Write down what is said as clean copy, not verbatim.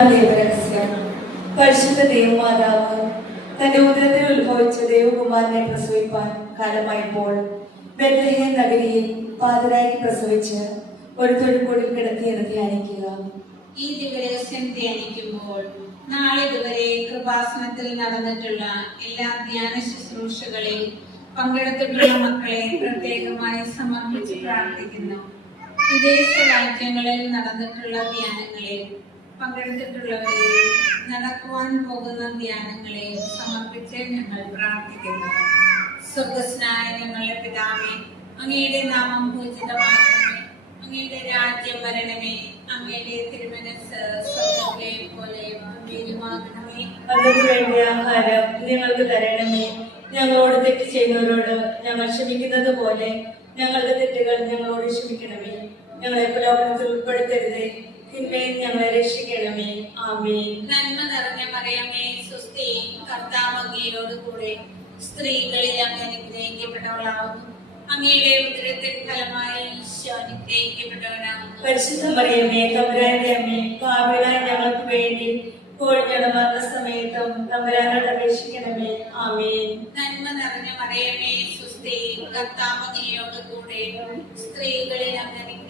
ദൈവരഹസ്യം. പരിശുദ്ധ ദൈവമാതാവ് തന്റെ ഉദരത്തിൽ ഉത്ഭവിച്ച ദൈവകുമാരനെ പ്രസവിപ്പാൻ കാലമായപ്പോൾ ബെത്ലഹേം നഗരിയിൽ പാതിരായ്ക്ക് പ്രസവിച്ച് ഒരു തൊഴുകൂടിൽ കിടത്തിയെന്ന് ധ്യാനിക്കുക. ഈ ദിവരഹസ്യം ധ്യാനിക്കുമ്പോൾ നാളിതുവരെ കൃപാസനത്തിൽ നടന്നിട്ടുള്ള എല്ലാ ധ്യാന ശുശ്രൂഷകളിൽ പങ്കെടുത്തിട്ടുള്ള മക്കളെ പ്രത്യേകമായി സമർപ്പിച്ച് പ്രാർത്ഥിക്കുന്നു. വിദേശ രാജ്യങ്ങളിൽ നടന്നിട്ടുള്ള ധ്യാനങ്ങളിൽ പങ്കെടുത്തിട്ടുള്ളവരെയും നടക്കുവാൻ പോകുന്ന ധ്യാനങ്ങളെ സമർപ്പിച്ച് ഞങ്ങൾ പ്രാർത്ഥിക്കുന്നു. സ്വർഗസ്നായ ഞങ്ങളുടെ പിതാവേ, അങ്ങയുടെ നാമം പൂജിതമാകണമേ, അങ്ങയുടെ രാജ്യം വരണമേ, അങ്ങയുടെ തിരുമനസ്സ് സ്വർഗ്ഗത്തിലെ പോലെ ഭൂമിയിലുമാകണമേ. അതിനു വേണ്ടി ആഹാരം ഞങ്ങൾക്ക് തരണമേ. ഞങ്ങളോട് തെറ്റ് ചെയ്യുന്നവരോട് ഞങ്ങൾ ക്ഷമിക്കുന്നത് പോലെ ഞങ്ങളുടെ തെറ്റുകൾ ഞങ്ങളോട് ക്ഷമിക്കണമേ. ഞങ്ങളെ പ്രലോഭനത്തിൽ ഉൾപ്പെടുത്തരുതേ, തിന്മയിൽ ഞങ്ങളെ രക്ഷിക്കണമേ. ആമേൻ. നന്മ നിറഞ്ഞ മറിയമേ, സ്വസ്തി, കർത്താവ് അങ്ങയോട് കൂടെ സ്ത്രീകളിൽ അങ്ങ് അനുഗ്രഹിക്കപ്പെട്ടവളാവുന്നു. അങ്ങയുടെ ഉദരത്തിൻ ഫലമായി ഈശോ അനുഗ്രഹിക്കപ്പെട്ടവനാകുന്നു. പരിശുദ്ധ മറിയമേ, തമ്പുരാന്റെ അമ്മേ, പാപികളായ ഞങ്ങൾക്ക് വേണ്ടി ഇപ്പോഴും മരണസമയത്തും തമ്പുരാനോട് അപേക്ഷിക്കണമേ. ആമേൻ. നന്മ നിറഞ്ഞ മറിയമേ, സ്വസ്തി, കർത്താവ് അങ്ങയോട് കൂടെ സ്ത്രീകളിൽ അങ്ങ്